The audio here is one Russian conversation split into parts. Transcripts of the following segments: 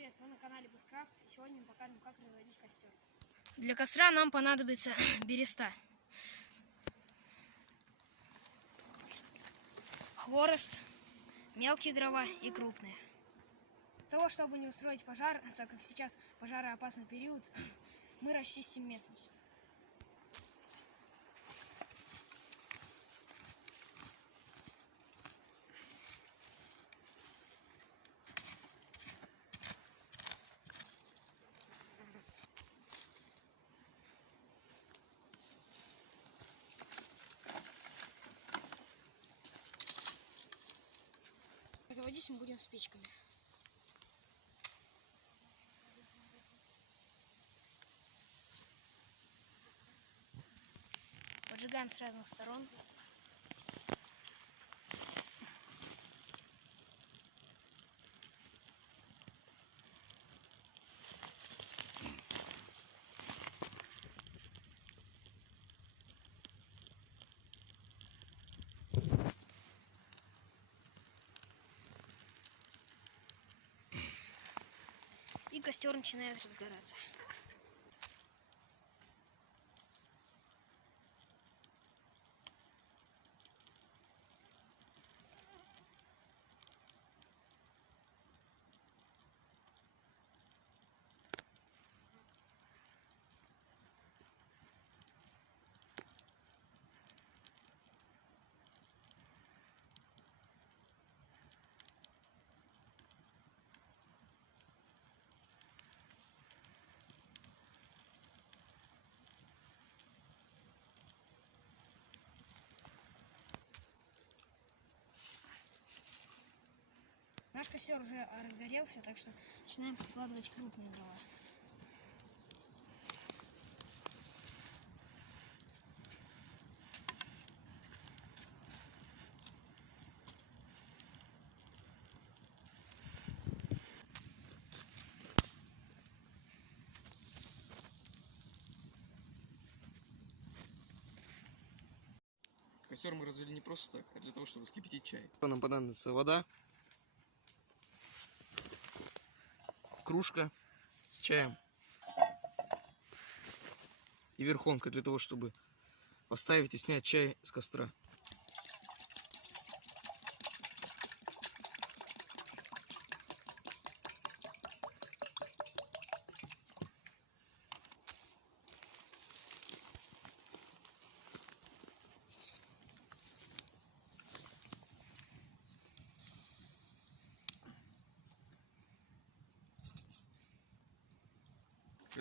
привет! Вы на канале Бушкрафт, и сегодня мы покажем, как разводить костер. Для костра нам понадобится береста, хворост, мелкие дрова и крупные. Для того, чтобы не устроить пожар, так как сейчас пожароопасный период, мы расчистим местность. Заводить мы будем спичками. Поджигаем с разных сторон. И костер начинает разгораться. Наш костер уже разгорелся, так что начинаем прикладывать крупные дрова. Костер мы развели не просто так, а для того, чтобы вскипятить чай. Нам понадобится вода, кружка с чаем и верхонка для того, чтобы поставить и снять чай с костра.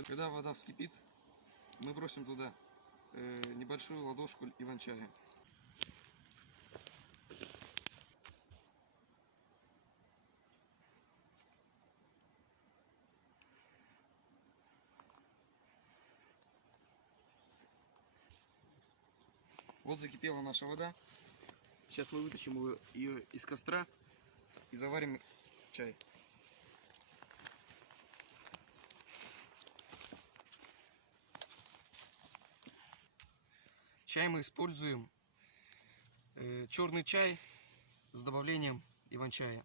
Когда вода вскипит, мы бросим туда небольшую ладошку иван-чая. Вот закипела наша вода. Сейчас мы вытащим ее из костра и заварим чай. Чай мы используем черный чай с добавлением иван-чая.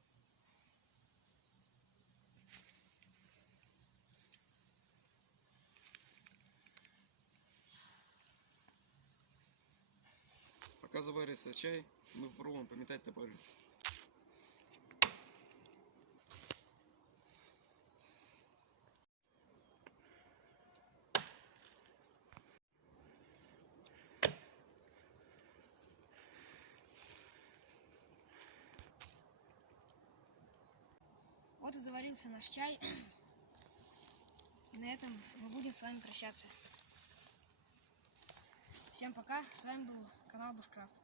Пока заварится чай, мы попробуем пометать топоры. Вот и заварился наш чай. И на этом мы будем с вами прощаться. Всем пока, с вами был канал Бушкрафт.